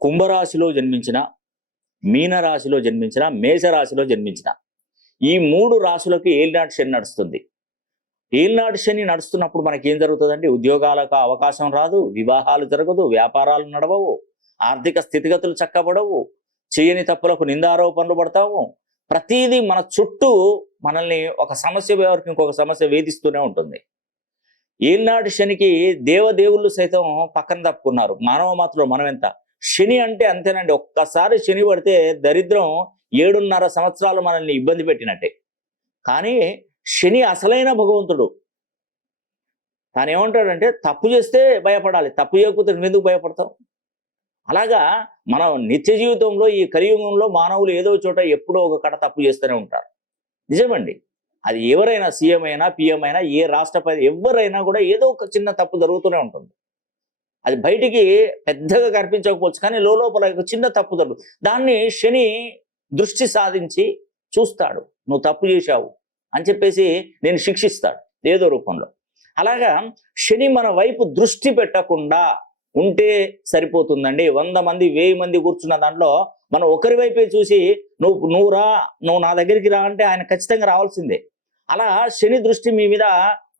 కుంభరాశిలో జన్మించిన, మీనరాశిలో జన్మించిన, మేషరాశిలో జన్మించిన ఈ 3 రాశులకు ఏలినాటి శని నడుస్తుంది. ఏలినాటి శని నడుస్తున్నప్పుడు మనకి ఏం జరుగుతుందంటే ఉద్యోగాలకు అవకాశం రాదు, వివాహాలు జరగదు, వ్యాపారాలు నడవవు, ఆర్థిక స్థితిగతులు చక్కబడవు, చేయని తప్పులకు నిందారోపణలు పడతాము. ప్రతిదీ మన చుట్టూ మనల్ని ఒక సమస్య వరకు ఇంకొక సమస్య వేధిస్తూనే ఉంటుంది. ఏలినాటి శనికి దేవదేవుళ్ళు సైతం పక్కన తప్పుకున్నారు. మానవ మాత్రం మనం ఎంత. శని అంటే అంతేనండి, ఒక్కసారి శని పడితే దరిద్రం 7.5 సంవత్సరాలు మనల్ని ఇబ్బంది పెట్టినట్టే. కానీ శని అసలైన భగవంతుడు. తాను ఏమంటాడంటే తప్పు చేస్తే భయపడాలి, తప్పు చేయకపోతే ఎందుకు భయపడతావు? అలాగా మనం నిత్య జీవితంలో ఈ కలియుగంలో మానవులు ఏదో చోట ఎప్పుడో ఒక కడ తప్పు చేస్తూనే ఉంటారు. నిజమండి. అది ఎవరైనా, సీఎం అయినా, పిఎం అయినా, ఏ రాష్ట్రపతి ఎవరైనా కూడా ఏదో ఒక చిన్న తప్పు జరుగుతూనే ఉంటుంది. అది బయటికి పెద్దగా కనిపించకపోవచ్చు, కానీ లోపల ఒక చిన్న తప్పు జరుగుతుంది. దాన్ని శని దృష్టి సాధించి చూస్తాడు, నువ్వు తప్పు చేశావు అని చెప్పేసి నేను శిక్షిస్తాడు ఏదో రూపంలో. అలాగా శని మన వైపు దృష్టి పెట్టకుండా ఉంటే సరిపోతుందండి. 100 మంది 1000 మంది కూర్చున్న దాంట్లో మనం ఒకరి వైపే చూసి నువ్వు రా, నువ్వు నా దగ్గరికి రా అంటే ఆయన ఖచ్చితంగా రావాల్సిందే. అలా శని దృష్టి మీ మీద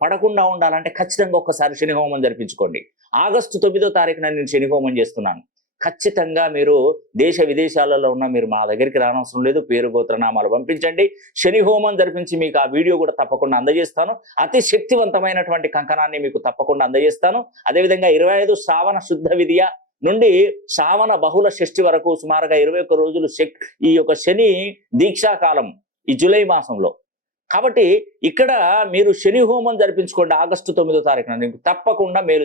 పడకుండా ఉండాలంటే ఖచ్చితంగా ఒక్కసారి శని హోమం జరిపించుకోండి. ఆగస్టు 9వ తారీఖున నేను శని హోమం చేస్తున్నాను. ఖచ్చితంగా మీరు దేశ విదేశాలలో ఉన్న మీరు మా దగ్గరికి రానవసరం లేదు, పేరు గోత్రనామాలు పంపించండి. శని హోమం జరిపించి మీకు ఆ వీడియో కూడా తప్పకుండా అందజేస్తాను. అతి శక్తివంతమైనటువంటి కంకణాన్ని మీకు తప్పకుండా అందజేస్తాను. అదేవిధంగా 25 శ్రావణ శుద్ధ విద్య నుండి శ్రావణ బహుళ షష్ఠి వరకు సుమారుగా 21 రోజులు ఈ యొక్క శని దీక్షాకాలం ఈ జూలై మాసంలో. కాబట్టి ఇక్కడ మీరు శని హోమం జరిపించుకోండి ఆగస్టు 9వ తారీఖున. తప్పకుండా మీరు